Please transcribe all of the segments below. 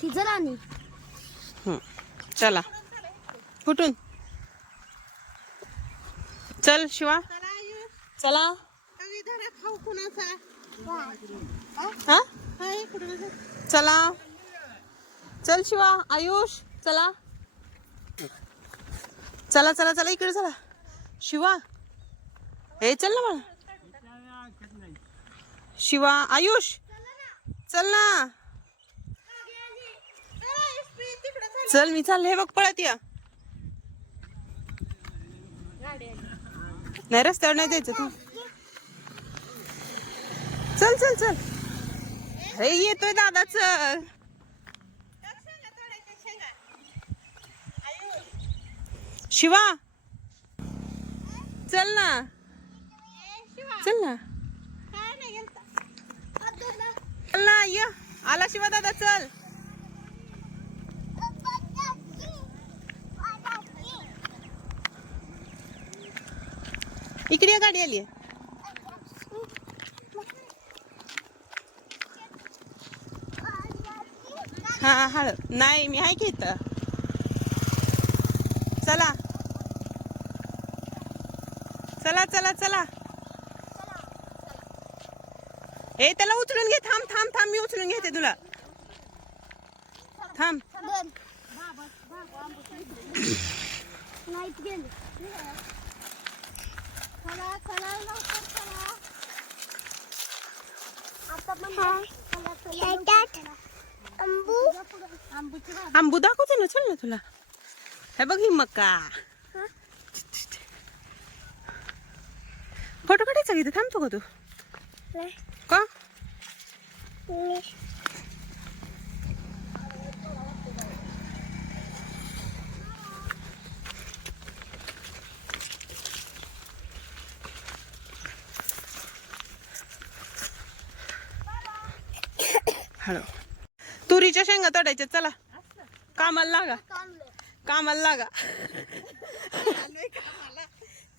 ती जरानी चला. कुठून? चल शिवा. चला. हा? चला. चल शिवा. आयुष चला. चला चला चला इकडे चला. शिवा. हे चल ना मला शिवा आयुष. चल ना. चल मी चालले हे बघ पळत या. नाही रस्त्यावर नाही जायचं तू. चल चल चल. अरे येतोय दादा चल. शिवा. चल ना. चल ना. चल ना ये. आला शिवा दादा चल. इकडे गाडी आली. हा हळद नाही मी आहे की इथं. चला. चला चला चला. ए त्याला उचलून घे. थांब थांब थांब. मी उचलून घेते तुला. थांब. आंबू दाखवते ना चल ना तुला. हे बघ ही. मका फोटो काढायचा इथे? थांबतो का तू? का? हळू. तुरीच्या शेंगा तोडायच्या चला. कामाला लागा. कामाला लागा.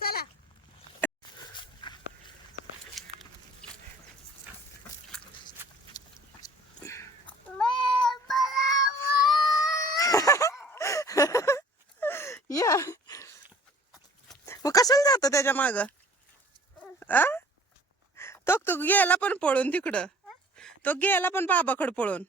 चला. या. मग कशाला जातो त्याच्या माग? तो तो गेला पण पळून तिकडं. तो गेला पण बाबाकडे पळून.